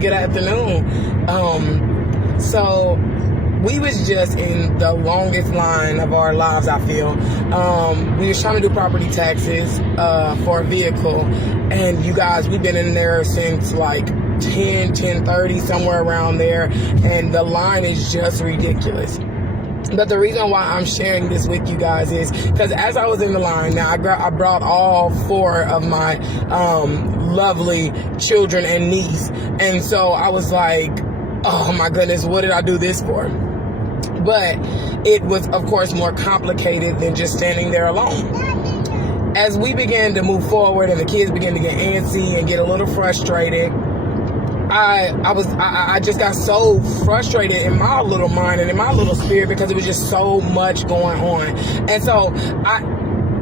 Good afternoon. So we was just in the longest line of our lives, I feel. We was trying to do property taxes for a vehicle, and you guys, we've been in there since like 10:30, somewhere around there, and the line is just ridiculous. But the reason why I'm sharing this with you guys is because as I was in the line, now I brought all 4 of my lovely children and niece, and so I was like, oh my goodness, what did I do this for? But it was, of course, more complicated than just standing there alone. As we began to move forward and the kids began to get antsy and get a little frustrated, I just got so frustrated in my little mind and in my little spirit because it was just so much going on. And so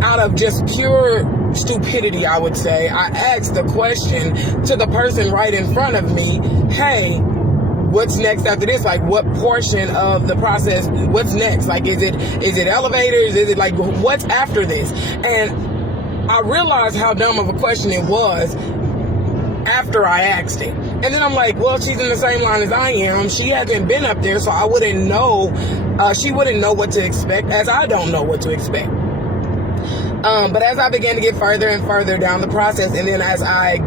out of just pure stupidity, I would say, I asked the question to the person right in front of me, hey, what's next after this? Like, what portion of the process, what's next? Like, is it elevators? Is it like, what's after this? And I realized how dumb of a question it was after I asked it. And then I'm like, well, she's in the same line as I am. She hasn't been up there, so I wouldn't know. She wouldn't know what to expect, as I don't know what to expect. But as I began to get further and further down the process, and then as I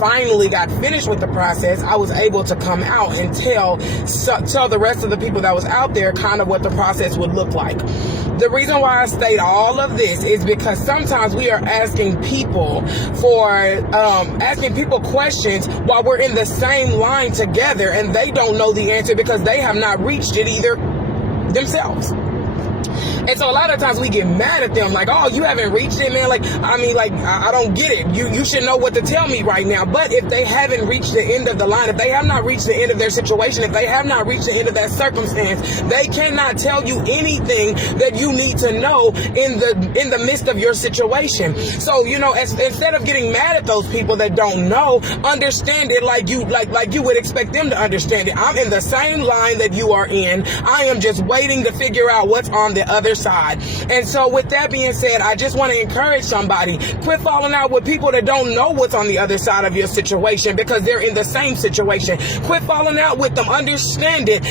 finally got finished with the process, I was able to come out and tell the rest of the people that was out there kind of what the process would look like. The reason why I state all of this is because sometimes we are asking people questions while we're in the same line together, and they don't know the answer because they have not reached it either themselves. And so a lot of times we get mad at them, like, oh, you haven't reached it, man. I don't get it. You should know what to tell me right now. But if they haven't reached the end of the line, if they have not reached the end of their situation, if they have not reached the end of that circumstance, they cannot tell you anything that you need to know in the midst of your situation. So, instead of getting mad at those people that don't know, understand it like you would expect them to understand it. I'm in the same line that you are in. I am just waiting to figure out what's on the other side. And so with that being said, I just want to encourage somebody, quit falling out with people that don't know what's on the other side of your situation because they're in the same situation. Quit falling out with them. Understand it.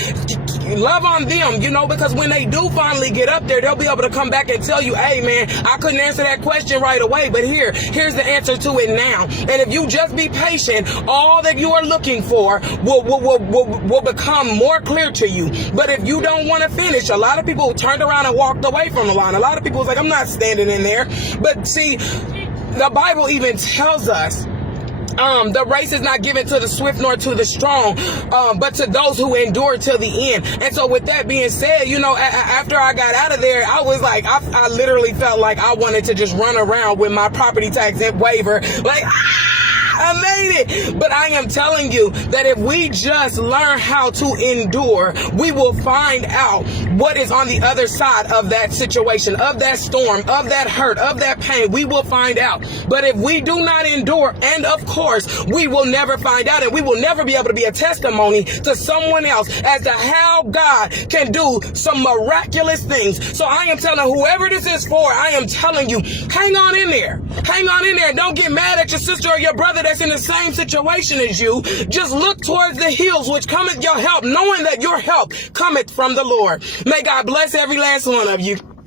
Love on them, because when they do finally get up there, they'll be able to come back and tell you, hey man, I couldn't answer that question right away, but here's the answer to it now. And if you just be patient, all that you are looking for will become more clear to you. But if you don't want to finish, a lot of people turned around and walked away from the line. A lot of people was like, I'm not standing in there. But see, the Bible even tells us the race is not given to the swift nor to the strong, but to those who endure till the end. And so with that being said, after I got out of there, I was like, I literally felt like I wanted to just run around with my property tax waiver, like, I made it. But I am telling you that if we just learn how to endure, we will find out what is on the other side of that situation, of that storm, of that hurt, of that pain. We will find out. But if we do not endure, and of course, we will never find out, and we will never be able to be a testimony to someone else as to how God can do some miraculous things. So I am telling whoever this is for, I am telling you, hang on in there. Hang on in there. Don't get mad at your sister or your brother that's in the same situation as you. Just look towards the hills which cometh your help, knowing that your help cometh from the Lord. May God bless every last one of you.